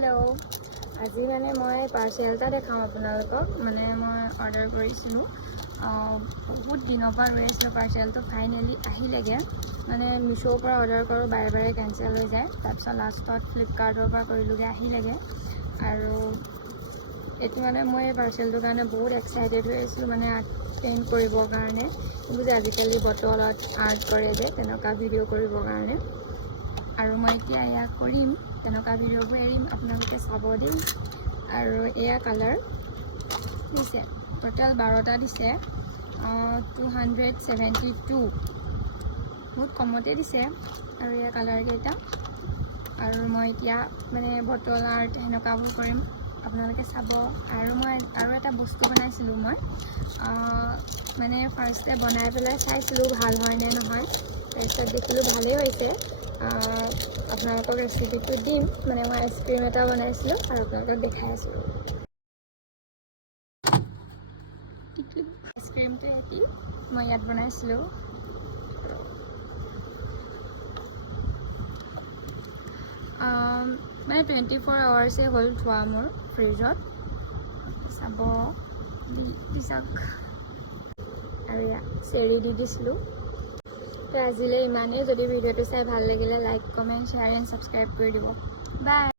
hello আজি মানে মই পাৰ্চেল এটা দেখাম আপোনালোকক মানে মই অৰ্ডাৰ কৰিছিলোঁ বহুত দিনৰ পৰা ৰৈ আছিলোঁ পাৰ্চেলটো ফাইনেলি আহিলেগে মানে মিছোৰ পৰা অৰ্ডাৰ কৰোঁ বাৰে বাৰে কেঞ্চেল হৈ যায় তাৰপিছত লাষ্টত ফ্লিপকাৰ্টৰ পৰা কৰিলোগে আহিলেগে আৰু এইটো মানে মই পাৰ্চেলটোৰ কাৰণে বহুত এক্সাইটেড হৈ আছিলোঁ মানে পেইণ্ট কৰিবৰ কাৰণে কিন্তু যে আজিকালি বটলত আৰ্ট কৰে যে তেনেকুৱা ভিডিঅ' কৰিবৰ কাৰণে আৰু মই এতিয়া এয়া কৰিম তেনেকুৱা ভিডিঅ'বোৰ এৰিম আপোনালোকে চাব দেই আৰু এয়া কালাৰ দিছে টোটেল 12টা দিছে 272 বহুত কমতে দিছে আৰু এয়া কালাৰ কেইটা আৰু মই এতিয়া মানে বটল আৰ্ট সেনেকুৱাবোৰ কৰিম আপোনালোকে চাব আৰু মই আৰু এটা বস্তু বনাইছিলোঁ মই মানে ফাৰ্ষ্টে বনাই পেলাই চাইছিলোঁ ভাল হয় নে নহয় তাৰপিছত দেখিলোঁ ভালেই হৈছে আপোনালোকক ৰেচিপিটো দিম মানে মই আইচক্ৰীম এটা বনাইছিলোঁ আৰু আপোনালোকক দেখাই আছিলোঁ আইচক্ৰীমটো এটি মই ইয়াত বনাইছিলোঁ মানে 24 আৱাৰ্ছে হ'ল থোৱা মোৰ ফ্ৰিজত চাব পিছক আৰু ইয়াত চেৰি দি দিছিলোঁ তো আজিলৈ ইমানেই যদি ভিডিঅ'টো চাই ভাল লাগিলে like comment share and subscribe কৰি দিব বাই